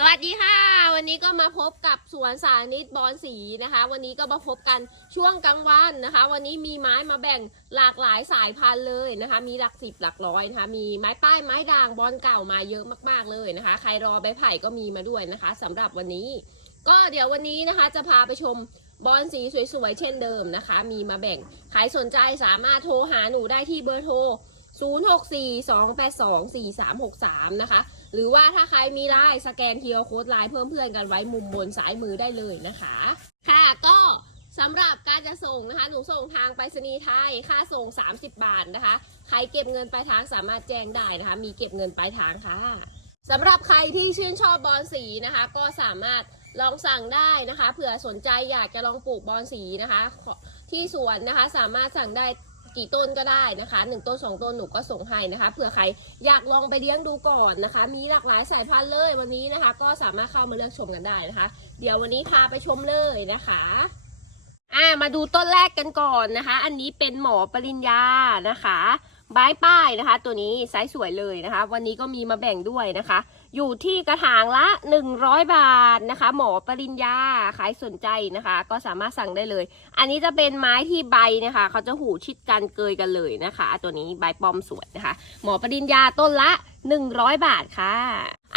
สวัสดีค่ะ วันนี้ก็มาพบกับสวนสานิตบอนสีนะคะ วันนี้ก็มาพบกันช่วงกลางวันนะคะ วันนี้มีไม้มาแบ่งหลากหลายสายพันธุ์เลยนะคะ มีหลักสิบหลักร้อยนะคะ มีไม้ป้ายไม้ด่างบอนเก่ามาเยอะมากๆเลยนะคะ ใครรอใบไผ่ก็มีมาด้วยนะคะสำหรับวันนี้ ก็เดี๋ยววันนี้นะคะจะพาไปชมบอนสีสวยๆเช่นเดิมนะคะ มีมาแบ่งใครสนใจสามารถโทรหาหนูได้ที่เบอร์โทร 0642824363 นะคะ หรือว่าถ้าใครมีไลน์สแกน QR โค้ดไลน์เพิ่มเพื่อนกันไว้มุมบนซ้ายมือได้เลยนะคะ ค่ะก็สำหรับการจะส่งนะคะ หนูส่งทางไปรษณีย์ไทย ค่าส่ง 30 บาทนะคะ ใครเก็บเงินปลายทางสามารถแจ้งได้นะคะ มีเก็บเงินปลายทางค่ะสำหรับใครที่ชื่นชอบบอลสีนะคะ ก็สามารถลองสั่งได้นะคะ เผื่อสนใจอยากจะลองปลูกบอลสีนะคะ ที่สวนนะคะสามารถสั่งได้ กี่ต้นก็ได้นะคะหนึ่งต้นสองต้นหนูก็ส่งให้นะคะเผื่อใครอยากลองไปเลี้ยงดูก่อนนะคะ มีหลากหลายสายพันธุ์เลยวันนี้นะคะ ก็สามารถเข้ามาเลือกชมกันได้นะคะ เดี๋ยววันนี้พาไปชมเลยนะคะอ่ามาดูต้นแรกกันก่อนนะคะ อันนี้เป็นหมอปริญญานะคะใบป้ายนะคะ ตัวนี้ไซส์สวยเลยนะคะ วันนี้ก็มีมาแบ่งด้วยนะคะ อยู่ที่กระถางละ 100 บาทนะคะ หมอปริญญาใครสนใจนะคะ ก็สามารถสั่งได้เลย อันนี้จะเป็นไม้ที่ใบนะคะ เขาจะหูชิดกันเกยกันเลยนะคะ ตัวนี้ใบปลอมสวยนะคะ หมอปริญญาต้นละ 100 บาทค่ะ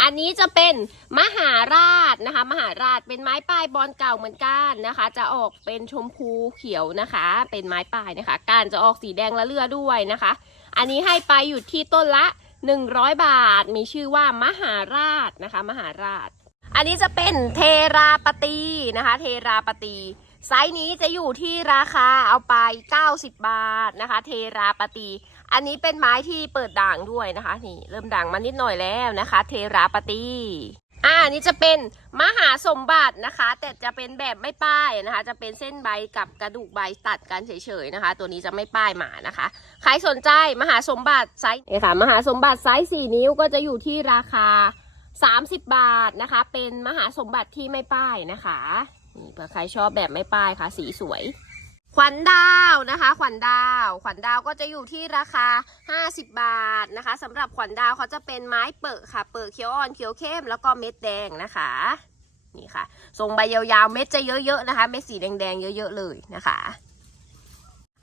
อันนี้จะเป็นมหาราชนะคะ มหาราชเป็นไม้ป้ายบอลเก่าเหมือนกันนะคะ จะออกเป็นชมพูเขียวนะคะ เป็นไม้ป้ายนะคะการจะออกสีแดงละเลือด้วยนะคะ อันนี้ให้ไปอยู่ที่ต้นละ 100 บาท มีชื่อว่ามหาราชนะคะ มหาราช อันนี้จะเป็นเทราปตีนะคะ เทราปตีไซส์นี้จะอยู่ที่ราคาเอาไป 90 บาทนะคะ เทราปตี อันนี้เป็นไม้ที่เปิดด่างด้วยนะคะ นี่เริ่มด่างมานิดหน่อยแล้วนะคะ เทราปตี อ่าอันนี้จะเป็นมหาสมบัตินะคะ แต่จะเป็นแบบไม่ป้ายนะคะ จะเป็นเส้นใบกับกระดูกใบตัดกันเฉยๆนะคะ ตัวนี้จะไม่ป้ายหมานะคะ ใครสนใจมหาสมบัติไซส์นี่ค่ะมหาสมบัติไซส์4นิ้วก็จะอยู่ที่ราคา 30 บาทนะคะ เป็นมหาสมบัติที่ไม่ป้ายนะคะนี่เผื่อใครชอบแบบไม่ป้ายค่ะ สีสวย ขวัญดาวนะคะ ขวัญดาว ขวัญดาวก็จะอยู่ที่ราคา 50 บาทนะคะสำหรับขวัญดาวเขาจะเป็นไม้เปิดค่ะ เปิดเขียวอ่อนเขียวเข้มแล้วก็เม็ดแดงนะคะนี่ค่ะทรงใบยาวๆเม็ดจะเยอะๆนะคะ เม็ดสีแดงๆเยอะๆเลยนะคะ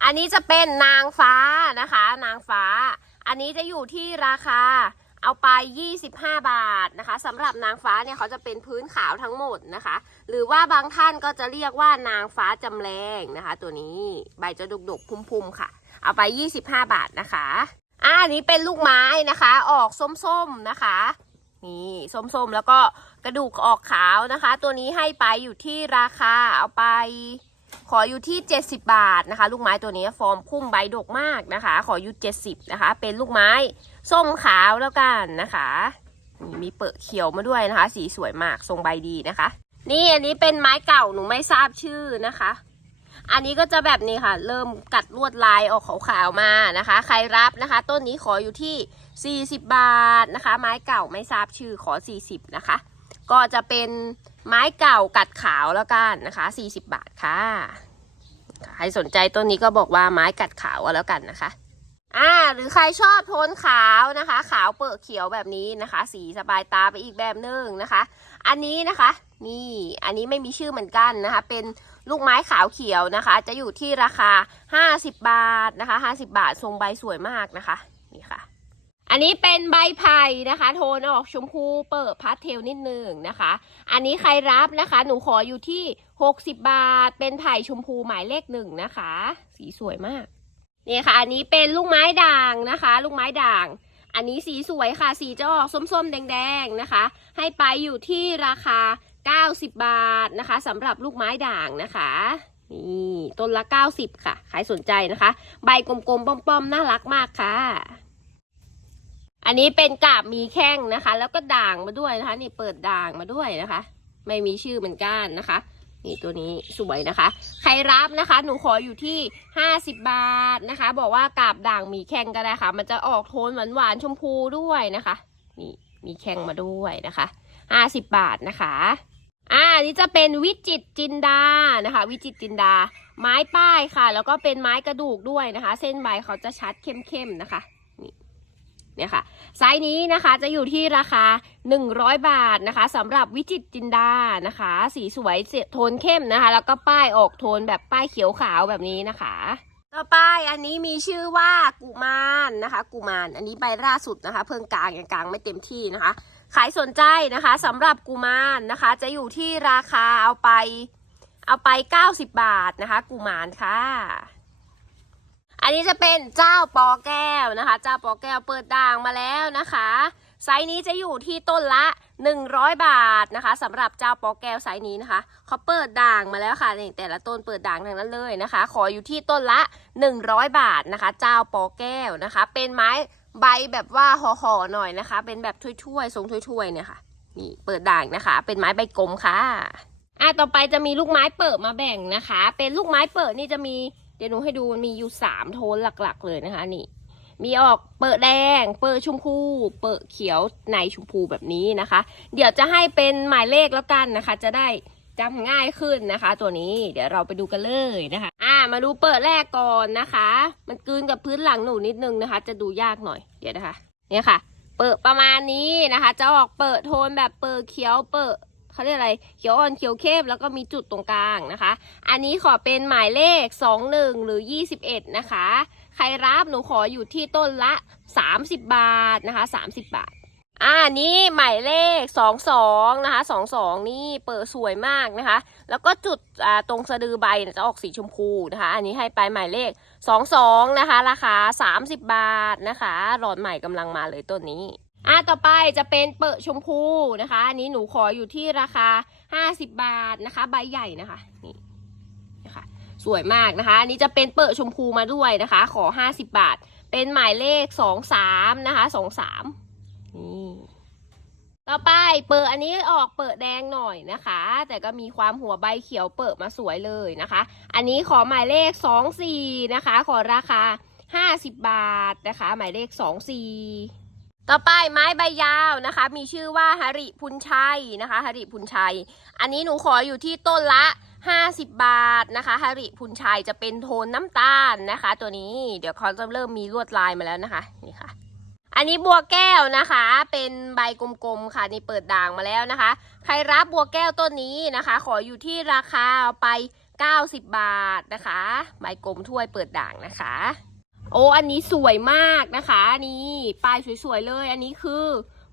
อันนี้จะเป็นนางฟ้านะคะ นางฟ้า อันนี้จะอยู่ที่ราคา เอาไป 25 บาทนะคะสำหรับนางฟ้าเนี่ยเขาจะเป็นพื้นขาวทั้งหมดนะคะ หรือว่าบางท่านก็จะเรียกว่านางฟ้าจำแรงนะคะ ตัวนี้ใบจะดกๆพุ่มๆค่ะ เอาไป 25 บาทนะคะอ่าอันนี้เป็นลูกไม้นะคะ ออกส้มๆนะคะนี่ส้มๆแล้วก็กระดูกออกขาวนะคะ ตัวนี้ให้ไปอยู่ที่ราคาเอาไป ขออยู่ที่ 70 บาทนะคะ ลูกไม้ตัวนี้ฟอร์มพุ่มใบดกมากนะคะ ขออยู่70นะคะ เป็นลูกไม้ ส้มขาวแล้วกันนะคะนี่มีเปลือกเขียวมาด้วยนะคะ สีสวยมากทรงใบดีนะคะ นี่อันนี้เป็นไม้เก่าหนูไม่ทราบชื่อนะคะ อันนี้ก็จะแบบนี้ค่ะ เริ่มกัดลวดลายออกขาวๆมานะคะ ใครรับนะคะ ต้นนี้ขออยู่ที่ 40 บาทนะคะ ไม้เก่าไม่ทราบชื่อขอ 40 นะคะ ก็จะเป็นไม้เก่ากัดขาวแล้วกันนะคะ 40 บาทค่ะใครสนใจต้นนี้ก็บอกว่าไม้กัดขาวแล้วกันนะคะ อ่าหรือใครชอบโทนขาวนะคะ ขาวเปิดเขียวแบบนี้นะคะ สีสบายตาไปอีกแบบหนึ่งนะคะ อันนี้นะคะ นี่อันนี้ไม่มีชื่อเหมือนกันนะคะ เป็นลูกไม้ขาวเขียวนะคะ จะอยู่ที่ราคา 50 บาทนะคะ 50 บาททรงใบสวยมากนะคะนี่ค่ะ อันนี้เป็นใบไผ่นะคะ โทนออกชมพูเปิดพาสเทลนิดนึงนะคะ อันนี้ใครรับนะคะ หนูขออยู่ที่ 60 บาท เป็นไผ่ชมพูหมายเลขหนึ่งนะคะ สีสวยมาก นี่ค่ะ อันนี้เป็นลูกไม้ด่างนะคะ ลูกไม้ด่าง อันนี้สีสวยค่ะ สีจะออกส้มๆ แดงๆนะคะ ให้ไปอยู่ที่ราคา 90 บาทนะคะสำหรับลูกไม้ด่างนะคะนี่ต้นละ 90 ค่ะใครสนใจนะคะ ใบกลมๆป้อมๆน่ารักมากค่ะ อันนี้เป็นกาบมีแข้งนะคะ แล้วก็ด่างมาด้วยนะคะ นี่เปิดด่างมาด้วยนะคะ ไม่มีชื่อเหมือนกันนะคะ นี่ตัวนี้สวยนะคะ ใครรับนะคะ หนูขออยู่ที่ 50 บาทนะคะ บอกว่ากาบด่างมีแข้งก็ได้ค่ะ มันจะออกโทนหวานๆชมพูด้วยนะคะ นี่มีแข้งมาด้วยนะคะ 50 บาทนะคะอ่านี้จะเป็นวิจิตจินดานะคะ วิจิตจินดา ไม้ป้ายค่ะ แล้วก็เป็นไม้กระดูกด้วยนะคะ เส้นใบเขาจะชัดเข้มๆนะคะ เนี่ยค่ะไซส์นี้นะคะจะอยู่ที่ราคา 100 บาทนะคะสำหรับวิจิตจินดานะคะ สีสวยโทนเข้มนะคะ แล้วก็ป้ายออกโทนแบบป้ายเขียวขาวแบบนี้นะคะ ต่อไปอันนี้มีชื่อว่ากุมารนะคะ กุมารอันนี้ใบล่าสุดนะคะ เพิ่งกลางยังกลางไม่เต็มที่นะคะ ขายสนใจนะคะสำหรับกุมารนะคะ จะอยู่ที่ราคาเอาไปเอาไป 90 บาทนะคะ กุมารค่ะ อันนี้จะเป็นเจ้าปอแก้วนะคะ เจ้าปอแก้วเปิดด่างมาแล้วนะคะ ไซส์นี้จะอยู่ที่ต้นละ 100 บาทนะคะสำหรับเจ้าปอแก้วไซส์นี้นะคะเขาเปิดด่างมาแล้วค่ะนี่แต่ละต้นเปิดด่างทั้งนั้นเลยนะคะ ขออยู่ที่ต้นละ 100 บาทนะคะ เจ้าปอแก้วนะคะ เป็นไม้ใบแบบว่าห่อๆหน่อยนะคะ เป็นแบบถ้วยๆทรงถ้วยๆเนี่ยค่ะ นี่เปิดด่างนะคะ เป็นไม้ใบกลมค่ะอะต่อไปจะมีลูกไม้เปิดมาแบ่งนะคะ เป็นลูกไม้เปิดนี่จะมี เดี๋ยวหนูให้ดูมันมีอยู่สามโทนหลักๆ เลยนะคะนี่ มีออกเปิดแดง เปิดชมพู เปิดเขียวในชมพูแบบนี้นะคะ เดี๋ยวจะให้เป็นหมายเลขแล้วกันนะคะ จะได้จำง่ายขึ้นนะคะ ตัวนี้เดี๋ยวเราไปดูกันเลยนะคะ อ่ามาดูเปิดแรกก่อนนะคะ มันกืนกับพื้นหลังหนูนิดนึงนะคะ จะดูยากหน่อยเดี๋ยวนะคะ เนี่ยค่ะ เปิดประมาณนี้นะคะ จะออกเปิดโทนแบบเปิดเขียวเปิด เขาเรียกอะไรเขียวอ่อนเขียวเข้มแล้วก็มีจุดตรงกลางนะคะ อันนี้ขอเป็นหมายเลข 21 หรือ 21 นะคะ ใครรับหนูขออยู่ที่ต้นละ 30 บาทนะคะ 30 บาทอ่านี้หมายเลข 22 นะคะ 22 นี่เปิดสวยมากนะคะ แล้วก็จุดอ่าตรงสะดือใบจะออกสีชมพูนะคะ อันนี้ให้ไปหมายเลข 22 นะคะ ราคา 30 บาทนะคะ หลอดใหม่กำลังมาเลยต้นนี้ อะต่อไปจะเป็นเปิดชมพูนะคะ อันนี้หนูขออยู่ที่ราคา 50 บาทนะคะ ใบใหญ่นะคะ นี่นะคะ สวยมากนะคะ อันนี้จะเป็นเปิดชมพูมาด้วยนะคะ ขอ 50 บาท เป็นหมายเลข 23 นะคะ 23 นี่ ต่อไปเปิดอันนี้ออกเปิดแดงหน่อยนะคะ แต่ก็มีความหัวใบเขียวเปิดมาสวยเลยนะคะ อันนี้ขอหมายเลข 24 นะคะ ขอราคา 50 บาทนะคะ หมายเลข 24 ต่อไปไม้ใบยาวนะคะ มีชื่อว่าหริพุนชัยนะคะหริพุนชัย อันนี้หนูขออยู่ที่ต้นละ 50 บาทนะคะหริพุนชัยจะเป็นโทนน้ำตาลนะคะ ตัวนี้เดี๋ยวเขาจะเริ่มมีลวดลายมาแล้วนะคะนี่ค่ะ อันนี้บัวแก้วนะคะ เป็นใบกลมๆค่ะนี่เปิดด่างมาแล้วนะคะ ใครรับบัวแก้วต้นนี้นะคะ ขออยู่ที่ราคาเอาไป 90 บาทนะคะ ใบกลมถ้วยเปิดด่างนะคะ โอ้อันนี้สวยมากนะคะนี่ปลายสวยๆเลย อันนี้คือ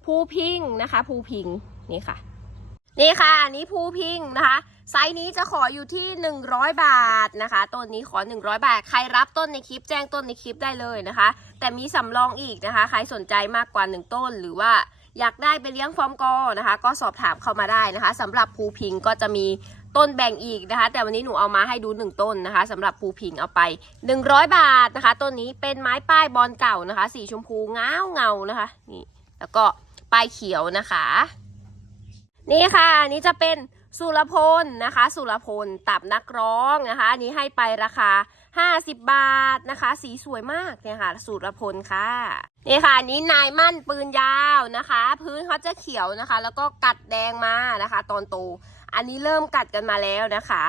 ภูพิงนะคะภูพิงนี่ค่ะ นี่ค่ะอันนี้ภูพิงนะคะ ไซส์นี้จะขออยู่ที่ 100 บาทนะคะต้นนี้ขอ 100 บาท ใครรับต้นในคลิปแจ้งต้นในคลิปได้เลยนะคะ แต่มีสำรองอีกนะคะ ใครสนใจมากกว่า 1 ต้นหรือว่าอยากได้ไปเลี้ยงฟอร์มกอนะคะ ก็สอบถามเข้ามาได้นะคะสำหรับภูพิงก็จะมี ต้นแบ่งอีกนะคะ แต่วันนี้หนูเอามาให้ดู 1 ต้นนะคะสำหรับภูพิงเอาไป 100 บาทนะคะ ต้นนี้เป็นไม้ป้ายบอลเก่านะคะ สีชมพูเงาเงานะคะนี่แล้วก็ป้ายเขียวนะคะ นี่ค่ะอันนี้จะเป็นสุรพลนะคะ สุรพลตับนักร้องนะคะอันนี้ให้ไปราคา50 บาทนะคะ สีสวยมากเนี่ยค่ะสุรพลค่ะนี่ค่ะนนี้นายมั่นปืนยาวนะคะ พื้นเขาจะเขียวนะคะ แล้วก็กัดแดงมานะคะ ตอนโต อันนี้เริ่มกัดกันมาแล้วนะคะ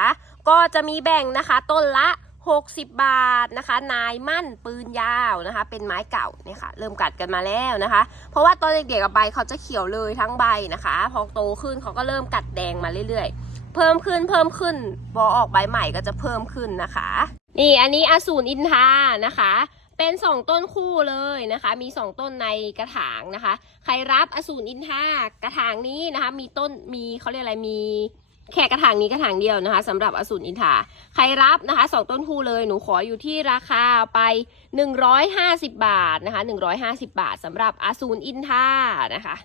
ก็จะมีแบ่งนะคะต้นละ 60 บาทนะคะ นายมั่นปืนยาวนะคะ เป็นไม้เก่าเนี่ยค่ะ เริ่มกัดกันมาแล้วนะคะ เพราะว่าตอนเด็กๆกับใบเขาจะเขียวเลยทั้งใบนะคะ พอโตขึ้นเขาก็เริ่มกัดแดงมาเรื่อยๆ เพิ่มขึ้นเพิ่มขึ้นพอออกใบใหม่ก็จะเพิ่มขึ้นนะคะ นี่อันนี้อสูรอินทานะคะ เป็นสองต้นคู่เลยนะคะ มีสองต้นในกระถางนะคะ ใครรับอสูรอินทากระถางนี้นะคะ มีต้นมีเขาเรียกอะไรมีแค่กระถางนี้กระถางเดียวนะคะสำหรับอสูรอินทาใครรับนะคะสองต้นคู่เลยหนูขออยู่ที่ราคาไป 150 บาทนะคะ 150 บาทสำหรับอาซูนอินทานะคะ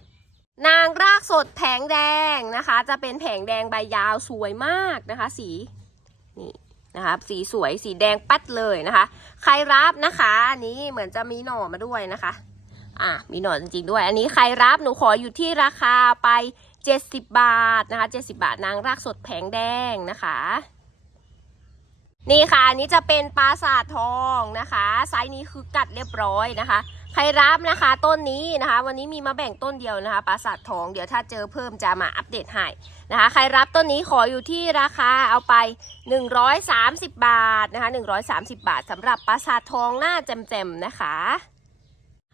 นางรากสดแผงแดงนะคะ จะเป็นแผงแดงใบยาวสวยมากนะคะ สีนี่ นะคะสีสวยสีแดงปัดเลยนะคะ ใครรับนะคะอันนี้เหมือนจะมีหน่อมาด้วยนะคะ อะมีหน่อจริงๆด้วย อันนี้ใครรับหนูขออยู่ที่ราคาไป 70 บาทนะคะ 70 บาทนางรากสดแผงแดงนะคะนี่ค่ะอันนี้จะเป็นปราสาททองนะคะ ไซส์นี้คือกัดเรียบร้อยนะคะ ใครรับนะคะ ต้นนี้นะคะ วันนี้มีมาแบ่งต้นเดียวนะคะปราสาททองเดี๋ยวถ้าเจอเพิ่มจะมาอัปเดตให้นะคะ ใครรับต้นนี้ขออยู่ที่ราคาเอาไป 130 บาทนะคะ130 บาทสำหรับปราสาททองหน้าแจ่มๆนะคะ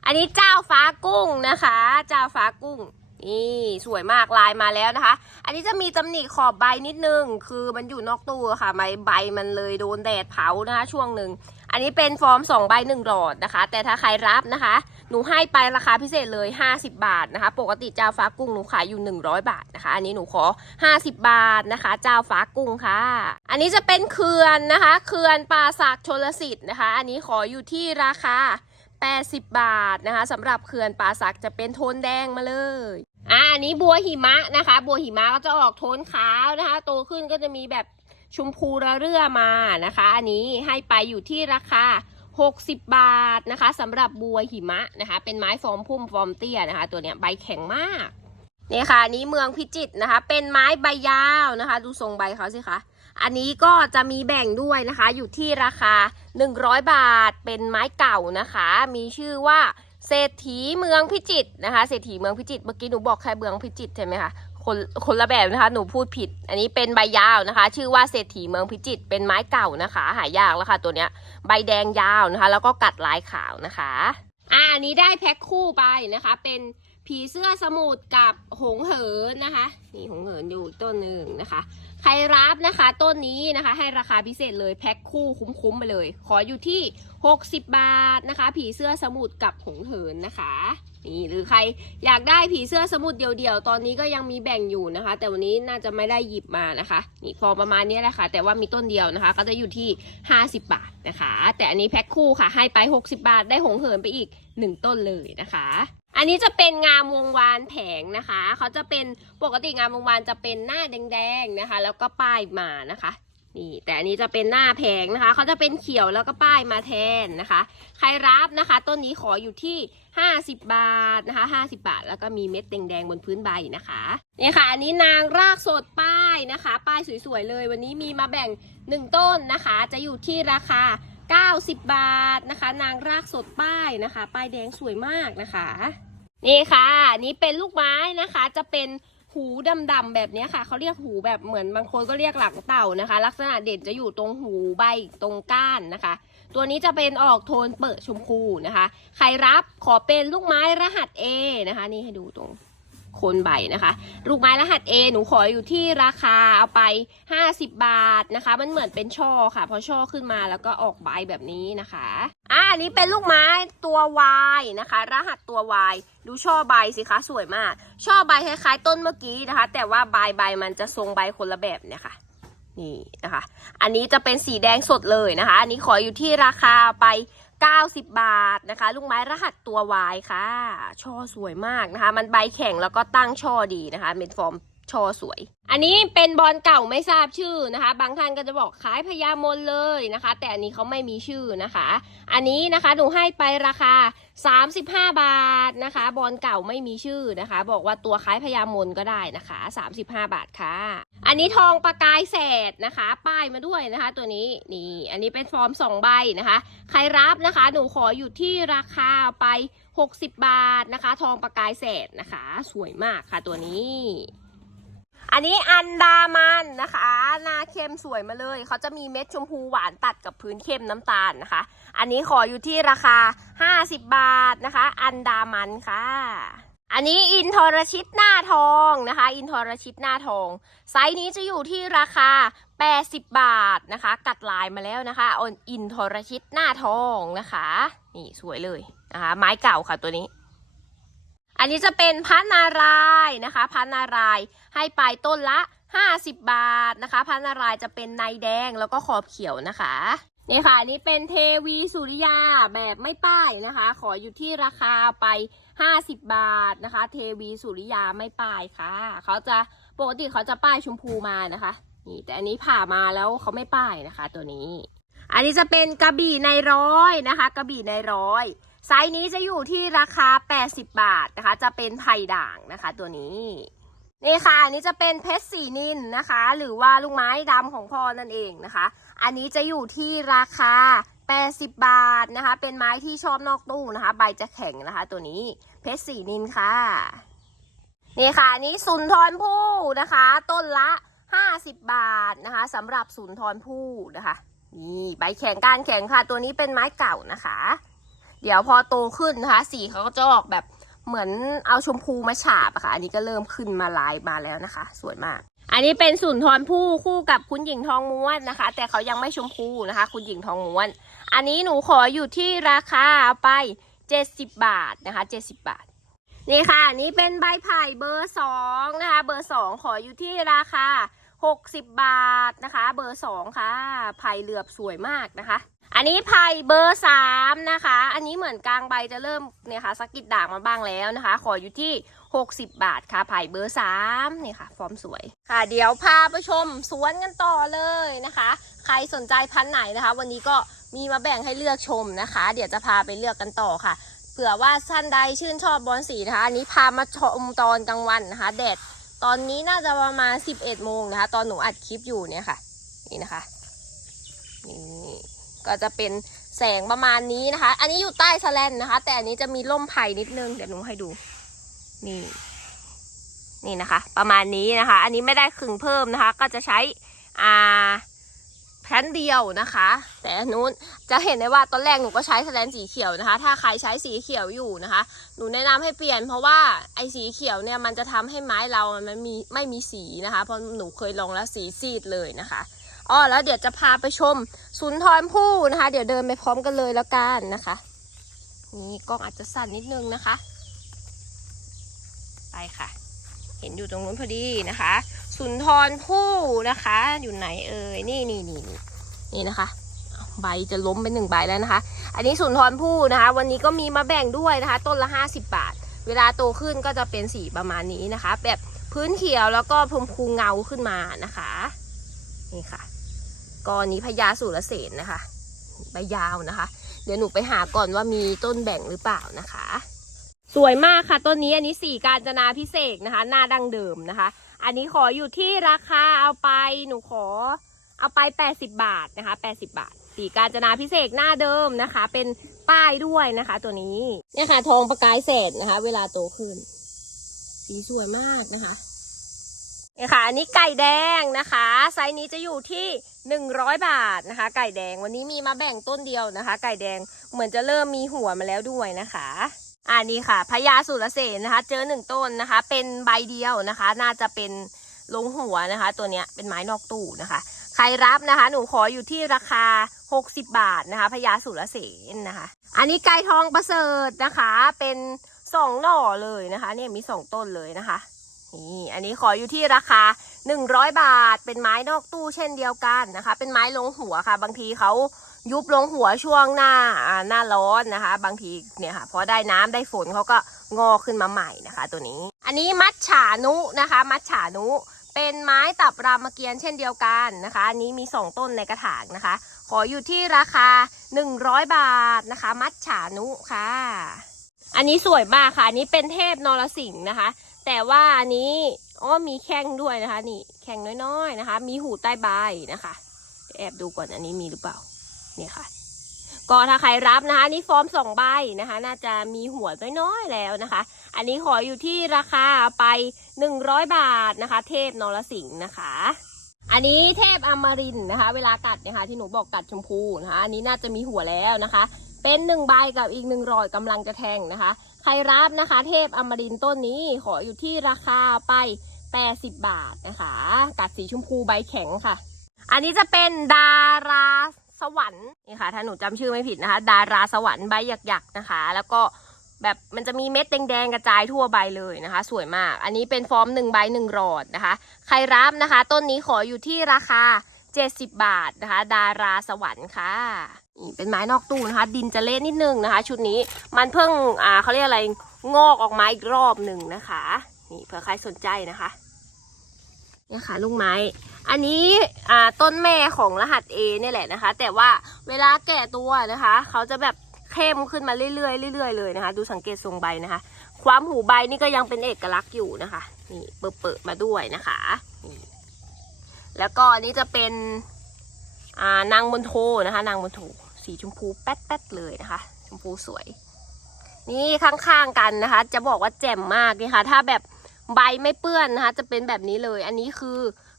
อันนี้เจ้าฟ้ากุ้งนะคะ เจ้าฟ้ากุ้งนี่สวยมากลายมาแล้วนะคะ อันนี้จะมีตำหนิขอบใบนิดนึง คือมันอยู่นอกตู้ค่ะใบใบมันเลยโดนแดดเผานะคะช่วงหนึ่ง อันนี้เป็นฟอร์ม2ใบ1หลอดนะคะ แต่ถ้าใครรับนะคะ หนูให้ไปราคาพิเศษเลย 50 บาทนะคะ ปกติเจ้าฟ้ากุ้งหนูขายอยู่ 100 บาทนะคะ อันนี้หนูขอ 50 บาทนะคะ เจ้าฟ้ากุ้งค่ะ อันนี้จะเป็นเขื่อนนะคะเขื่อนป่าสักชลสิทธิ์นะคะ อันนี้ขออยู่ที่ราคา 80 บาทนะคะสำหรับเขื่อนป่าสักจะเป็นโทนแดงมาเลยอ่าอันนี้บัวหิมะนะคะ บัวหิมะก็จะออกโทนขาวนะคะ โตขึ้นก็จะมีแบบ ชมพูระเรื่อมานะคะ อันนี้ให้ไปอยู่ที่ราคา 60 บาทนะคะสำหรับบัวหิมะนะคะ เป็นไม้ฟอร์มพุ่มฟอร์มเตี้ยนะคะ ตัวเนี้ยใบแข็งมากนี่ค่ะอันนี้เมืองพิจิตรนะคะ เป็นไม้ใบยาวนะคะ ดูทรงใบเขาสิคะอันนี้ก็จะมีแบ่งด้วยนะคะ อยู่ที่ราคา 100 บาท เป็นไม้เก่านะคะ มีชื่อว่าเศรษฐีเมืองพิจิตรนะคะ เศรษฐีเมืองพิจิตร เมื่อกี้หนูบอกแค่เมืองพิจิตรใช่ไหมคะ คนคนละแบบนะคะ หนูพูดผิด อันนี้เป็นใบยาวนะคะ ชื่อว่าเศรษฐีเมืองพิจิตรเป็นไม้เก่านะคะ หายากแล้วค่ะตัวเนี้ย ใบแดงยาวนะคะ แล้วก็กัดลายขาวนะคะ อ่านี้ได้แพ็คคู่ไปนะคะ เป็นผีเสื้อสมุทกับหงเหินนะคะ นี่หงเหินอยู่ต้นหนึ่งนะคะ ใครรับนะคะต้นนี้นะคะ ให้ราคาพิเศษเลยแพ็คคู่คุ้มๆไปเลย ขออยู่ที่ 60 บาทนะคะ ผีเสื้อสมุทกับหงเหินนะคะนี่หรือใครอยากได้ผีเสื้อสมุทเดี่ยวๆ ตอนนี้ก็ยังมีแบ่งอยู่นะคะ แต่วันนี้น่าจะไม่ได้หยิบมานะคะนี่ฟอประมาณนี้แหละค่ะ แต่ว่ามีต้นเดียวนะคะ ก็จะอยู่ที่ 50 บาทนะคะ แต่อันนี้แพ็คคู่ค่ะให้ไป 60 บาทได้หงเหินไปอีก 1 ต้นเลยนะคะ อันนี้จะเป็นงามวงวานแผงนะคะ เขาจะเป็นปกติงามวงวานจะเป็นหน้าแดงๆนะคะ แล้วก็ป้ายมานะคะนี่แต่อันนี้จะเป็นหน้าแผงนะคะ เขาจะเป็นเขียวแล้วก็ป้ายมาแทนนะคะ ใครรับนะคะ ต้นนี้ขออยู่ที่ 50 บาทนะคะ 50 บาท แล้วก็มีเม็ดแดงๆบนพื้นใบนะคะนี่ค่ะ อันนี้นางรากสดป้ายนะคะ ป้ายสวยๆเลย วันนี้มีมาแบ่ง 1 ต้นนะคะ จะอยู่ที่ราคา 90 บาทนะคะ นางรากสดป้ายนะคะ ป้ายแดงสวยมากนะคะ นี่ค่ะนนี้เป็นลูกไม้นะคะ จะเป็นหูดำๆแบบนี้ค่ะเขาเรียกหูแบบเหมือนบางคนก็เรียกหลังเต่านะคะ ลักษณะเด่นจะอยู่ตรงหูใบตรงก้านนะคะ ตัวนี้จะเป็นออกโทนเปิดชมพูนะคะ ใครรับขอเป็นลูกไม้รหัส A นะคะ นี่ให้ดูตรง โคนใบนะคะ ลูกไม้รหัส A หนูขออยู่ที่ราคาเอาไป 50 บาทนะคะ มันเหมือนเป็นช่อค่ะ พอช่อขึ้นมาแล้วก็ออกใบแบบนี้นะคะอ่าอันนี้เป็นลูกไม้ตัว Y นะคะ รหัสตัว Y ดูช่อใบสิคะสวยมาก ช่อใบคล้ายๆ ต้นเมื่อกี้นะคะ แต่ว่าใบใบมันจะทรงใบคนละแบบเนี่ยค่ะนี่นะคะ อันนี้จะเป็นสีแดงสดเลยนะคะ อันนี้ขออยู่ที่ราคาไป 90 บาทนะคะ ลูกไม้รหัสตัววายค่ะ ช่อสวยมากนะคะ มันใบแข็งแล้วก็ตั้งช่อดีนะคะเป็นฟอร์ม ชอสวย อันนี้เป็นบอลเก่าไม่ทราบชื่อนะคะ บางท่านก็จะบอกขายพญามนเลยนะคะ แต่อันนี้เขาไม่มีชื่อนะคะ อันนี้นะคะหนูให้ไปราคา 35 บาทนะคะ บอลเก่าไม่มีชื่อนะคะ บอกว่าตัวคล้ายพญามนก็ได้นะคะ 35 บาทค่ะ อันนี้ทองประกายแสดนะคะ ป้ายมาด้วยนะคะ ตัวนี้นี่ อันนี้เป็นฟอร์ม 2 ใบนะคะ ใครรับนะคะ หนูขออยู่ที่ราคาไป 60 บาทนะคะ ทองประกายแสดนะคะ สวยมากค่ะตัวนี้ อันนี้อันดามันนะคะหน้าเข้มสวยมาเลย เขาจะมีเม็ดชมพูหวานตัดกับพื้นเข้มน้ำตาลนะคะ อันนี้ขออยู่ที่ราคา 50 บาทนะคะ อันดามันค่ะ อันนี้อินทรชิตหน้าทองนะคะ อินทรชิตหน้าทอง ไซส์นี้จะอยู่ที่ราคา 80 บาทนะคะ กัดลายมาแล้วนะคะออินทรชิตหน้าทองนะคะ นี่สวยเลยนะคะ ไม้เก่าค่ะตัวนี้ อันนี้จะเป็นพระนารายนะคะพระนารายให้ไปต้นละ 50 บาทนะคะพระนารายจะเป็นในแดงแล้วก็ขอบเขียวนะคะนี่ค่ะอันนี้เป็นเทวีสุริยาแบบไม่ป้ายนะคะ ขออยู่ที่ราคาไป 50 บาทนะคะ เทวีสุริยาไม่ป้ายค่ะเขาจะปกติเขาจะป้ายชมพูมานะคะนี่แต่อันนี้ผ่ามาแล้วเขาไม่ป้ายนะคะ ตัวนี้ อันนี้จะเป็นกระบี่ในร้อยนะคะ กระบี่ในร้อย ไซส์นี้จะอยู่ที่ราคา 80 บาทนะคะ จะเป็นไผ่ด่างนะคะ ตัวนี้ นี่ค่ะ อันนี้จะเป็นเพชรสีนินนะคะ หรือว่าลูกไม้ดำของพ่อนั่นเองนะคะ อันนี้จะอยู่ที่ราคา 80 บาทนะคะ เป็นไม้ที่ชอบนอกตู้นะคะ ใบจะแข็งนะคะ ตัวนี้ เพชรสีนินค่ะ นี่ค่ะอันนี้สุนทรภู่นะคะ ต้นละ 50 บาทนะคะสำหรับสุนทรภู่นะคะ นี่ใบแข็งการแข็งค่ะ ตัวนี้เป็นไม้เก่านะคะ เดี๋ยวพอโตขึ้นนะคะสีเขาก็จะออกแบบเหมือนเอาชมพูมาฉาบอะค่ะ อันนี้ก็เริ่มขึ้นมาลายมาแล้วนะคะ สวยมาก อันนี้เป็นสุนทรภู่คู่กับคุณหญิงทองม้วนนะคะ แต่เขายังไม่ชมพูนะคะ คุณหญิงทองม้วน อันนี้หนูขออยู่ที่ราคาเอาไป70บาทนะคะ70บาท นี่ค่ะอันนี้เป็นใบไผ่เบอร์สองนะคะ เบอร์สองขออยู่ที่ราคา60บาทนะคะ เบอร์สองค่ะไผ่เหลือบสวยมากนะคะ อันนี้ไผ่เบอร์สามนะคะ อันนี้เหมือนกลางใบจะเริ่มเนี่ยค่ะสกิดด่างมาบ้างแล้วนะคะ ขออยู่ที่ 60 บาทค่ะไผ่เบอร์สามนี่ค่ะ ฟอร์มสวยค่ะ เดี๋ยวพาไปชมสวนกันต่อเลยนะคะ ใครสนใจพันธุ์ไหนนะคะ วันนี้ก็มีมาแบ่งให้เลือกชมนะคะ เดี๋ยวจะพาไปเลือกกันต่อค่ะเผื่อว่าท่านใดชื่นชอบบอลสีนะคะ อันนี้พามาชมตอนกลางวันนะคะ แดดตอนนี้น่าจะประมาณ 11โมงนะคะ ตอนหนูอัดคลิปอยู่เนี่ยค่ะ นี่นะคะนี่ ก็จะเป็นแสงประมาณนี้นะคะ อันนี้อยู่ใต้สแลนนะคะ แต่อันนี้จะมีร่มไผ่นิดนึง เดี๋ยวหนูให้ดู นี่ นี่นะคะ ประมาณนี้นะคะ อันนี้ไม่ได้ขึงเพิ่มนะคะ ก็จะใช้อ่าแผ่นเดียวนะคะ แต่อันนู้นจะเห็นได้ว่าตอนแรกหนูก็ใช้สแลนสีเขียวนะคะ ถ้าใครใช้สีเขียวอยู่นะคะ หนูแนะนำให้เปลี่ยน เพราะว่าไอ้สีเขียวเนี่ยมันจะทำให้ไม้เรามันมีไม่มีสีนะคะ เพราะหนูเคยลองแล้วสีซีดเลยนะคะ อ๋อแล้วเดี๋ยวจะพาไปชมสุนทรภู่นะคะ เดี๋ยวเดินไปพร้อมกันเลยแล้วกันนะคะ นี่กล้องอาจจะสั่นนิดนึงนะคะ ไปค่ะ เห็นอยู่ตรงนู้นพอดีนะคะ สุนทรภู่นะคะ อยู่ไหนเอ่ยนี่นี่นี่นี่นี่นะคะใบจะล้มไปหนึ่งใบแล้วนะคะ อันนี้สุนทรภู่นะคะ วันนี้ก็มีมาแบ่งด้วยนะคะ ต้นละ 50 บาท เวลาโตขึ้นก็จะเป็นสีประมาณนี้นะคะ แบบพื้นเขียวแล้วก็พรมพูเงาขึ้นมานะคะ นี่ค่ะ กอนนี้พญาสุรเสนนะคะใบยาวนะคะ เดี๋ยวหนูไปหาก่อนว่ามีต้นแบ่งหรือเปล่านะคะ สวยมากค่ะต้นนี้อันนี้สีการจนาพิเศษนะคะ หน้าดังเดิมนะคะ อันนี้ขออยู่ที่ราคาเอาไปหนูขอเอาไป 80 บาทนะคะ 80 บาท สีการจนาพิเศษหน้าเดิมนะคะ เป็นป้ายด้วยนะคะ ตัวนี้เนี่ยค่ะทองประกายแสดนะคะ เวลาโตขึ้น สีสวยมากนะคะเนี่ยค่ะอันนี้ไก่แดงนะคะ ไซส์นี้จะอยู่ที่ 100 บาทนะคะ ไก่แดงวันนี้มีมาแบ่งต้นเดียวนะคะ ไก่แดงเหมือนจะเริ่มมีหัวมาแล้วด้วยนะคะอันนี้ค่ะพญาสุรเสนนะคะ เจอหนึ่งต้นนะคะ เป็นใบเดียวนะคะ น่าจะเป็นลงหัวนะคะ ตัวเนี้ยเป็นไม้นอกตู้นะคะ ใครรับนะคะ หนูขออยู่ที่ราคา 60 บาทนะคะพญาสุรเสนนะคะ อันนี้ไก่ทองประเสริฐนะคะ เป็นสองหน่อเลยนะคะ เนี่ยมีสองต้นเลยนะคะนี่อันนี้ขออยู่ที่ราคา 100 บาท เป็นไม้นอกตู้เช่นเดียวกันนะคะ เป็นไม้ลงหัวค่ะ บางทีเขายุบลงหัวช่วงหน้าหน้าร้อนนะคะ บางทีเนี่ยค่ะพอได้น้ำได้ฝนเขาก็งอขึ้นมาใหม่นะคะ ตัวนี้ อันนี้มัดฉานุนะคะ มัดฉานุเป็นไม้ตับรามเกียรติ์เช่นเดียวกันนะคะ อันนี้มี 2 ต้นในกระถางนะคะ ขออยู่ที่ราคา 100 บาทนะคะ มัดฉานุค่ะ อันนี้สวยมากค่ะอันนี้เป็นเทพนรสิงห์นะคะ แต่ว่าอันนี้ อ้อมีแข้งด้วยนะคะ นี่แข้งน้อยๆนะคะ มีหูใต้ใบนะคะแอบดูก่อนอันนี้มีหรือเปล่าเนี่ยค่ะ ก็ถ้าใครรับนะคะ นี่ฟอร์มสองใบนะคะ น่าจะมีหัวน้อยๆแล้วนะคะ อันนี้ขออยู่ที่ราคาไป 100 บาทนะคะ เทพนรสิงห์นะคะ อันนี้เทพอมรินนะคะ เวลากัดนะคะ ที่หนูบอกกัดชมพูนะคะ อันนี้น่าจะมีหัวแล้วนะคะ เป็นหนึ่งใบกับอีกหนึ่งรอยกำลังจะแทงนะคะ รรับนะคะ เทพอมรินต้นนี้ขออยู่ที่ราคาไป 80 บาทนะคะกัดสีชมพูใบแข็งค่ะ อันนี้จะเป็นดาราสวรรค์นี่ค่ะถ้าหนูจำชื่อไม่ผิดนะคะ ดาราสวรรค์ใบหยักๆนะคะ แล้วก็แบบมันจะมีเม็ดแดงๆกระจายทั่วใบเลยนะคะ สวยมาก อันนี้เป็นฟอร์มหนึ่งใบหนึ่งหลอดนะคะ ใครรับนะคะ ต้นนี้ขออยู่ที่ราคา 70 บาทนะคะ ดาราสวรรค์ค่ะ นี่เป็นไม้นอกตู้นะคะ ดินจะเละนิดนึงนะคะ ชุดนี้มันเพิ่งอ่าเขาเรียกอะไรงอกออกมาอีกรอบหนึ่งนะคะ นี่เผื่อใครสนใจนะคะเนี่ยค่ะลูกไม้ อันนี้อ่าต้นแม่ของรหัส A เนี่ยแหละนะคะ แต่ว่าเวลาแก่ตัวนะคะ เขาจะแบบเข้มขึ้นมาเรื่อยๆเรื่อยๆเลยนะคะ ดูสังเกตทรงใบนะคะ ความหูใบนี่ก็ยังเป็นเอกลักษณ์อยู่นะคะ นี่เปิดเปิดมาด้วยนะคะนี่แล้วก็อันนี้จะเป็นอ่านางบนโทนะคะ นางบนโท สีชมพูแป๊ดๆเลยนะคะ ชมพูสวย นี่ข้างๆกันนะคะ จะบอกว่าแจ่มมากนี่ค่ะ ถ้าแบบใบไม่เปื้อนนะคะ จะเป็นแบบนี้เลย อันนี้คือ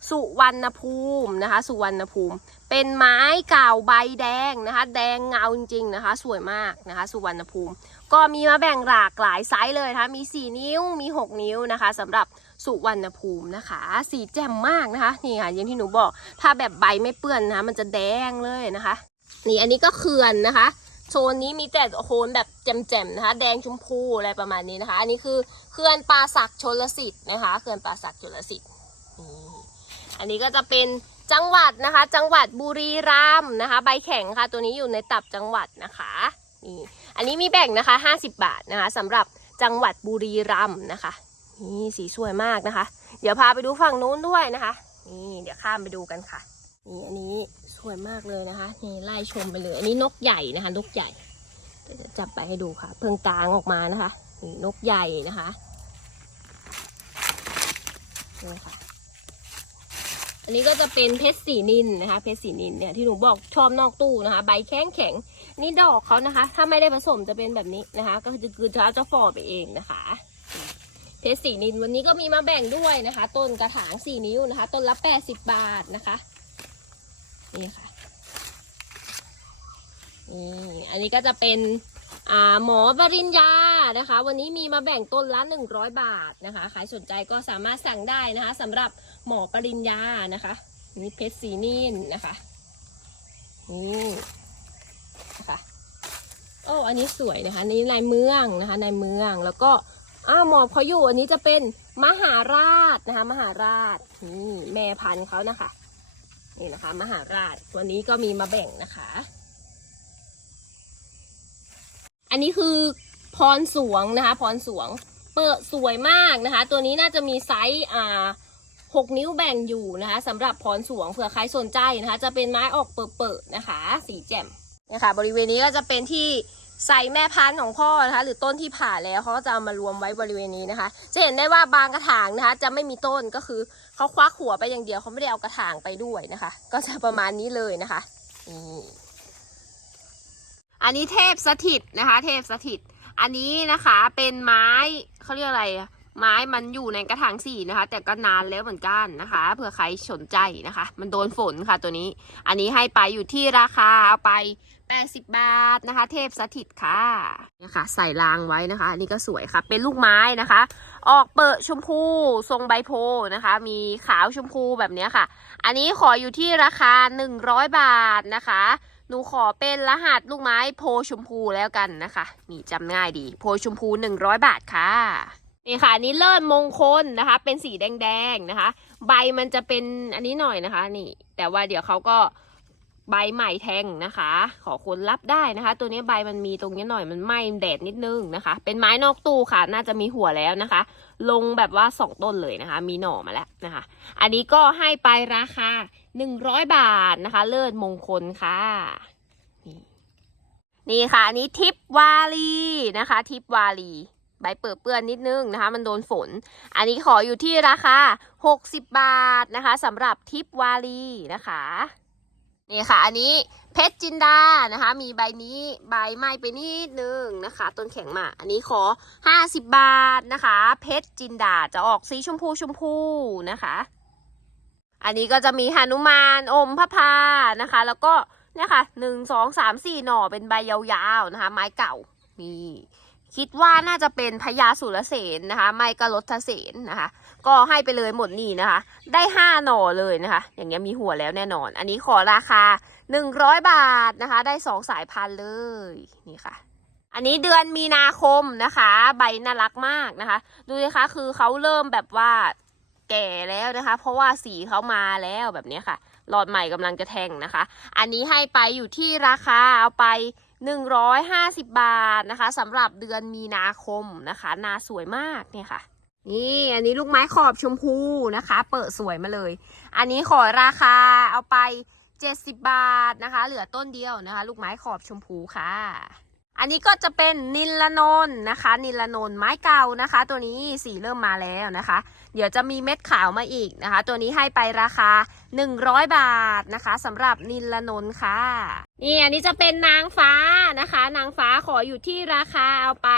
สุวรรณภูมินะคะ สุวรรณภูมิ เป็นไม้เก่าใบแดงนะคะ แดงเงาจริงๆนะคะ สวยมากนะคะ สุวรรณภูมิ ก็มีมาแบ่งหลากหลายไซส์เลยนะคะมี 4 นิ้วมี 6 นิ้วนะคะสำหรับสุวรรณภูมินะคะ สีแจ่มมากนะคะนี่ค่ะอย่างที่หนูบอก ถ้าแบบใบไม่เปื้อนนะคะมันจะแดงเลยนะคะ นี่อันนี้ก็เขื่อนนะคะ โซนนี้มีแต่โคนแบบแจ่มๆนะคะ แดงชมพูอะไรประมาณนี้นะคะ อันนี้คือเขื่อนป่าศักดิ์ชลสิทธิ์นะคะเขื่อนป่าศักดิ์ชลสิทธิ์อันนี้ก็จะเป็นจังหวัดนะคะ จังหวัดบุรีรัมย์นะคะ ใบแข็งค่ะ ตัวนี้อยู่ในตับจังหวัดนะคะนี่อันนี้มีแบ่งนะคะ 50 บาทนะคะสำหรับจังหวัดบุรีรัมย์นะคะนี่สีสวยมากนะคะ เดี๋ยวพาไปดูฝั่งนู้นด้วยนะคะ นี่เดี๋ยวข้ามไปดูกันค่ะนี่อันนี้ สวยมากเลยนะคะนี่ไล่ชมไปเลย อันนี้นกใหญ่นะคะ นกใหญ่จะจับไปให้ดูค่ะ เพิ่งกลางออกมานะคะนี่นกใหญ่นะคะนี่ค่ะ อันนี้ก็จะเป็นเพชรสีนินนะคะ เพชรสีนินเนี่ยที่หนูบอกชอบนอกตู้นะคะ ใบแข็งแข็งนี่ดอกเขานะคะ ถ้าไม่ได้ผสมจะเป็นแบบนี้นะคะ ก็คือคือจะจะฟอไปเองนะคะเพชรสีนินวันนี้ก็มีมาแบ่งด้วยนะคะ ต้นกระถางสี่นิ้วนะคะ ต้นละแปดสิบบาทนะคะ นี่ค่ะนี่อันนี้ก็จะเป็นอ่าหมอปริญญานะคะ วันนี้มีมาแบ่งต้นละ 100 บาทนะคะ ใครสนใจก็สามารถสั่งได้นะคะสำหรับหมอปริญญานะคะนี่เพชรสีนินนะคะนี่นะคะโอ้อันนี้สวยนะคะนี่ในเมืองนะคะในเมืองแล้วก็อ้าหมอบเขาอยู่อันนี้จะเป็นมหาราชนะคะ มหาราชนี่แม่พันธุ์เขานะคะ นี่นะคะ มหาราชวันนี้ก็มีมาแบ่งนะคะ อันนี้คือพรสวงนะคะ พรสวง เปิดสวยมากนะคะ ตัวนี้น่าจะมีไซส์อ่าหกนิ้วแบ่งอยู่นะคะสำหรับพรสวงเผื่อใครสนใจนะคะ จะเป็นไม้ออกเปิดๆนะคะ สีแจ่มนะคะบริเวณนี้ก็จะเป็นที่ใส่แม่พันธุ์ของพ่อนะคะ หรือต้นที่ผ่าแล้วเขาก็จะเอามารวมไว้บริเวณนี้นะคะ จะเห็นได้ว่าบางกระถางนะคะ จะไม่มีต้นก็คือ เขาควักหัวไปอย่างเดียวเขาไม่ได้เอากระถางไปด้วยนะคะ ก็จะประมาณนี้เลยนะคะอันนี้เทพสถิตนะคะ เทพสถิต อันนี้นะคะเป็นไม้เขาเรียกอะไรไม้มันอยู่ในกระถางสี่นะคะ แต่ก็นานแล้วเหมือนกันนะคะเผื่อใครสนใจนะคะ มันโดนฝนค่ะตัวนี้ อันนี้ให้ไปอยู่ที่ราคาเอาไป 80 บาทนะคะ เทพสถิตค่ะเนี่ยค่ะ ใส่รางไว้นะคะ อันนี้ก็สวยค่ะ เป็นลูกไม้นะคะ ออกเปิดชมพูทรงใบโพนะคะ มีขาวชมพูแบบนี้ค่ะ อันนี้ขออยู่ที่ราคา 100 บาทนะคะ หนูขอเป็นรหัสลูกไม้โพชมพูแล้วกันนะคะ นี่จำง่ายดี โพชมพู 100 บาทค่ะนี่ค่ะนนี้เลิศมงคลนะคะ เป็นสีแดงๆนะคะ ใบมันจะเป็นอันนี้หน่อยนะคะ นี่ แต่ว่าเดี๋ยวเขาก็ ใบใหม่แทงนะคะ ขอคนรับได้นะคะ ตัวนี้ใบมันมีตรงนี้หน่อยมันไหม้แดดนิดนึงนะคะ เป็นไม้นอกตู้ค่ะ น่าจะมีหัวแล้วนะคะ ลงแบบว่าสองต้นเลยนะคะ มีหน่อมาแล้วนะคะ อันนี้ก็ให้ไปราคา 100 บาทนะคะ เลิศมงคลค่ะ นี่นี่ค่ะ อันนี้ทิปวาลีนะคะ ทิปวาลีใบเปิดเปื้อนนิดนึงนะคะ มันโดนฝน อันนี้ขออยู่ที่ราคา 60 บาทนะคะสำหรับทิปวาลีนะคะ นี่ค่ะ อันนี้เพชรจินดานะคะ มีใบนี้ใบไม้ไปนิดนึงนะคะ ต้นแข็งมา อันนี้ขอ 50 บาทนะคะ เพชรจินดาจะออกสีชมพูชมพูนะคะ อันนี้ก็จะมีหนุมานอมพระพานะคะ แล้วก็เนี่ยค่ะหนึ่งสองสามสี่หน่อเป็นใบยาวๆนะคะ ไม้เก่านี่คิดว่าน่าจะเป็นพญาสุรเสนนะคะ ไม่ก็รถเสนนะคะ ก็ให้ไปเลยหมดนี่นะคะ ได้ห้าหน่อเลยนะคะ อย่างเงี้ยมีหัวแล้วแน่นอน อันนี้ขอราคาหนึ่งร้อยบาทนะคะ ได้สองสายพันธุ์เลยนี่ค่ะอันนี้เดือนมีนาคมนะคะ ใบน่ารักมากนะคะ ดูนะคะคือเขาเริ่มแบบว่าแก่แล้วนะคะ เพราะว่าสีเขามาแล้วแบบนี้ค่ะ หลอดใหม่กำลังจะแทงนะคะ อันนี้ให้ไปอยู่ที่ราคาเอาไป 150 บาทนะคะสำหรับเดือนมีนาคมนะคะ นาสวยมากเนี่ยค่ะ นี่อันนี้ลูกไม้ขอบชมพูนะคะ เปิดสวยมาเลย อันนี้ขอราคาเอาไป 70 บาทนะคะ เหลือต้นเดียวนะคะ ลูกไม้ขอบชมพูค่ะ อันนี้ก็จะเป็นนิลนนนะคะ นิลนนไม้เก่านะคะ ตัวนี้สีเริ่มมาแล้วนะคะ เดี๋ยวจะมีเม็ดขาวมาอีกนะคะ ตัวนี้ให้ไปราคา 100 บาทนะคะสำหรับนิลนนค่ะ นี่อันนี้จะเป็นนางฟ้านะคะ นางฟ้าขออยู่ที่ราคาเอาไป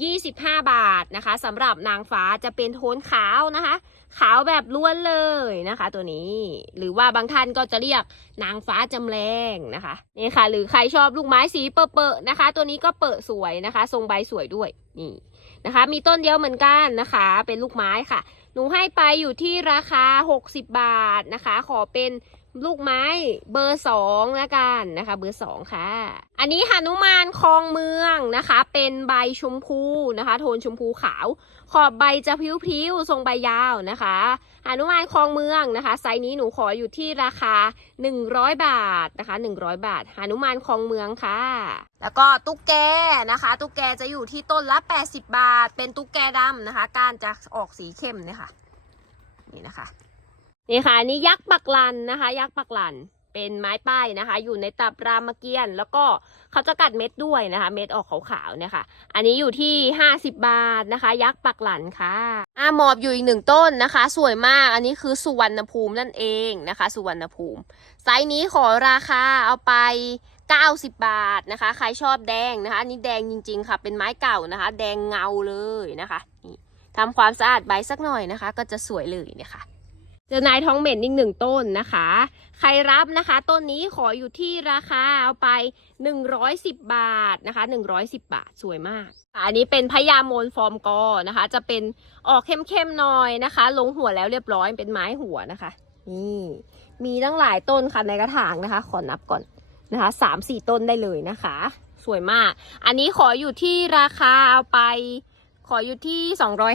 25 บาทนะคะสำหรับนางฟ้าจะเป็นโทนขาวนะคะ ขาวแบบล้วนเลยนะคะ ตัวนี้ หรือว่าบางท่านก็จะเรียกนางฟ้าจำแรงนะคะนี่ค่ะ หรือใครชอบลูกไม้สีเปอะๆนะคะ ตัวนี้ก็เปอะสวยนะคะ ทรงใบสวยด้วยนี่นะคะ มีต้นเดียวเหมือนกันนะคะ เป็นลูกไม้ค่ะ หนูให้ไปอยู่ที่ราคา 60 บาทนะคะ ขอเป็นลูกไม้เบอร์สองแล้วกันนะคะ เบอร์สองค่ะ อันนี้หนุมานคลองเมืองนะคะ เป็นใบชมพูนะคะ โทนชมพูขาว ขอบใบจะพริ้วๆทรงใบยาวนะคะหนุมานคลองเมืองนะคะ ไซส์นี้หนูขออยู่ที่ราคา 100 บาทนะคะ 100 บาทหนุมานคลองเมืองค่ะ แล้วก็ตุ๊กแกนะคะ ตุ๊กแกจะอยู่ที่ต้นละ 80 บาท เป็นตุ๊กแกดำนะคะ ก้านจะออกสีเข้มเนี่ยค่ะ นี่นะคะ นี่ค่ะอันนี้ยักษ์ปักลันนะคะ ยักษ์ปักลัน เป็นไม้ป้ายนะคะ อยู่ในตับรามเกียนแล้วก็เขาจะกัดเม็ดด้วยนะคะ เม็ดออกขาวๆเนี่ยค่ะ อันนี้อยู่ที่ 50 บาทนะคะ ยักษ์ปักหลันค่ะอ่าหมอบอยู่อีกหนึ่งต้นนะคะ สวยมากอันนี้คือสุวรรณภูมินั่นเองนะคะ สุวรรณภูมิ ไซส์นี้ขอราคาเอาไป 90 บาทนะคะ ใครชอบแดงนะคะอันนี้แดงจริงๆค่ะ เป็นไม้เก่านะคะ แดงเงาเลยนะคะนี่ทำความสะอาดใบสักหน่อยนะคะ ก็จะสวยเลยเนี่ยค่ะ เจอนายท้องเหม็นอีกหนึ่งต้นนะคะ ใครรับนะคะ ต้นนี้ขออยู่ที่ราคาเอาไป 110 บาทนะคะ 110 บาทสวยมาก อันนี้เป็นพญามนฟอร์มกอนะคะ จะเป็นออกเข้มๆหน่อยนะคะ ลงหัวแล้วเรียบร้อยเป็นไม้หัวนะคะ นี่มีตั้งหลายต้นค่ะในกระถางนะคะ ขอนับก่อนนะคะสามสี่ต้นได้เลยนะคะ สวยมาก อันนี้ขออยู่ที่ราคาเอาไป ขออยู่ที่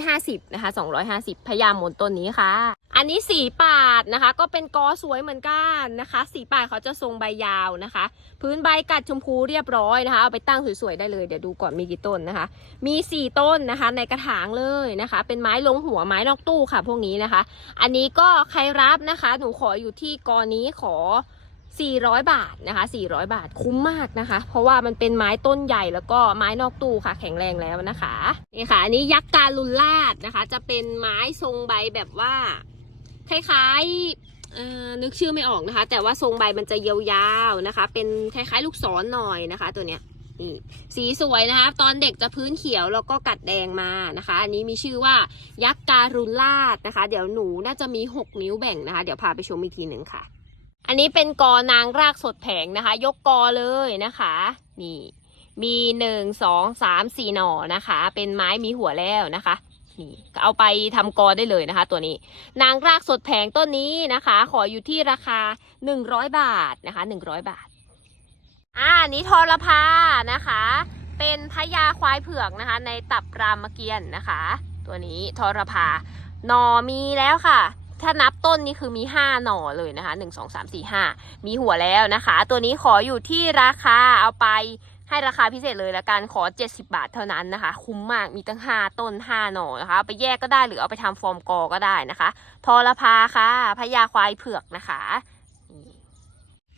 250 นะคะ 250 พยามนต้นนี้ค่ะ อันนี้สีปาดนะคะ ก็เป็นกอสวยเหมือนกันนะคะ สีปาดเขาจะทรงใบยาวนะคะ พื้นใบกัดชมพูเรียบร้อยนะคะ เอาไปตั้งสวยๆได้เลย เดี๋ยวดูก่อนมีกี่ต้นนะคะ มี 4 ต้นนะคะ ในกระถางเลยนะคะ เป็นไม้ลงหัวไม้นอกตู้ค่ะ พวกนี้นะคะ อันนี้ก็ใครรับนะคะ หนูขออยู่ที่กอนี้ขอ 400 บาทนะคะ 400 บาทคุ้มมากนะคะ เพราะว่ามันเป็นไม้ต้นใหญ่แล้วก็ไม้นอกตู้ค่ะ แข็งแรงแล้วนะคะนี่ค่ะ อันนี้ยักษ์การุลลาดนะคะ จะเป็นไม้ทรงใบแบบว่าคล้ายๆนึกชื่อไม่ออกนะคะ แต่ว่าทรงใบมันจะยาวๆนะคะ เป็นคล้ายๆ ลูกศรหน่อยนะคะ ตัวเนี้ยนี่สีสวยนะคะ ตอนเด็กจะพื้นเขียวแล้วก็กัดแดงมานะคะ อันนี้มีชื่อว่ายักษ์การุลลาดนะคะ เดี๋ยวหนูน่าจะมี 6 นิ้วแบ่งนะคะ เดี๋ยวพาไปชมอีกทีหนึ่งค่ะ อันนี้เป็นกอนางรากสดแผงนะคะ ยกกอเลยนะคะ นี่ มีหนึ่งสองสามสี่หน่อนะคะ เป็นไม้มีหัวแล้วนะคะนี่เอาไปทำกอได้เลยนะคะ ตัวนี้ นางรากสดแผงต้นนี้นะคะ ขออยู่ที่ราคา100บาทนะคะ100บาท อ่านี้ทรพานะคะ เป็นพญาควายเผือกนะคะ ในตับรามเกียรติ์นะคะ ตัวนี้ทรพาหนอมีแล้วค่ะ ถ้านับต้นนี่คือมี 5 หน่อเลยนะคะ 1 2 3 4 5 มีหัวแล้วนะคะ ตัวนี้ขออยู่ที่ราคาเอาไปให้ราคาพิเศษเลยละกันขอ 70 บาทเท่านั้นนะคะ คุ้มมากมีตั้ง 5 ต้น 5 หน่อนะคะไปแยกก็ได้หรือเอาไปทำฟอร์มกอก็ได้นะคะทอรพาค่ะพญาควายเผือกนะคะ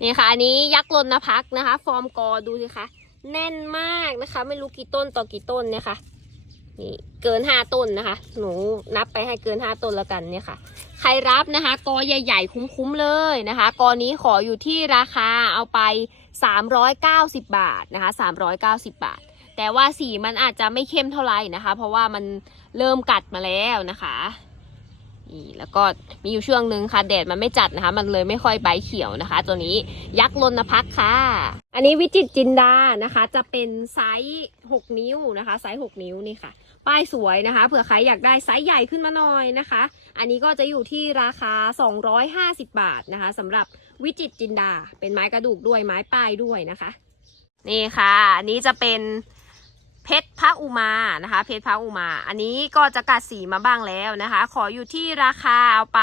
นี่ค่ะ อันนี้ยักษ์ลนพักนะคะ ฟอร์มกอดูสิคะแน่นมากนะคะ ไม่รู้กี่ต้นต่อกี่ต้นเนี่ยค่ะนี่เกินห้าต้นนะคะ หนูนับไปให้เกินห้าต้นแล้วกันเนี่ยค่ะ ใครรับนะคะกอใหญ่ๆ คุ้มๆเลยนะคะกอนี้ขออยู่ที่ราคาเอาไป 390 บาทนะคะ390 บาท แต่ว่าสีมันอาจจะไม่เข้มเท่าไหร่นะคะ เพราะว่ามันเริ่มกัดมาแล้วนะคะนี่แล้วก็มีอยู่ช่วงหนึ่งค่ะแดดมันไม่จัดนะคะ มันเลยไม่ค่อยใบเขียวนะคะ ตัวนี้ยักษ์ลนพักค่ะ อันนี้วิจิตจินดานะคะ จะเป็นไซส์6นิ้วนะคะ ไซส์6นิ้วนี่ค่ะ ป้ายสวยนะคะเผื่อใครอยากได้ไซส์ใหญ่ขึ้นมาหน่อยนะคะ อันนี้ก็จะอยู่ที่ราคา 250 บาทนะคะสำหรับวิจิตจินดา เป็นไม้กระดูกด้วยไม้ป้ายด้วยนะคะ นี่ค่ะ อันนี้จะเป็นเพชรพระอุมานะคะ เพชรพระอุมา อันนี้ก็จะกัดสีมาบ้างแล้วนะคะ ขออยู่ที่ราคาเอาไป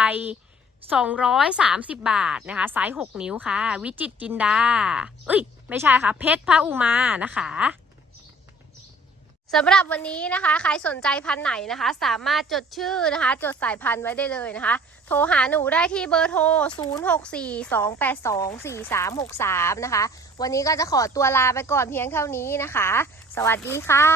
230 บาทนะคะไซส์6นิ้วค่ะ วิจิตจินดาเอ้ยไม่ใช่ค่ะ เพชรพระอุมานะคะ สำหรับวันนี้นะคะ ใครสนใจพันธุ์ไหนนะคะ สามารถจดชื่อนะคะ จดสายพันธุ์ไว้ได้เลยนะคะ โทรหาหนูได้ที่เบอร์โทร 0642824363 นะคะ วันนี้ก็จะขอตัวลาไปก่อนเพียงเท่านี้นะคะ สวัสดีค่ะ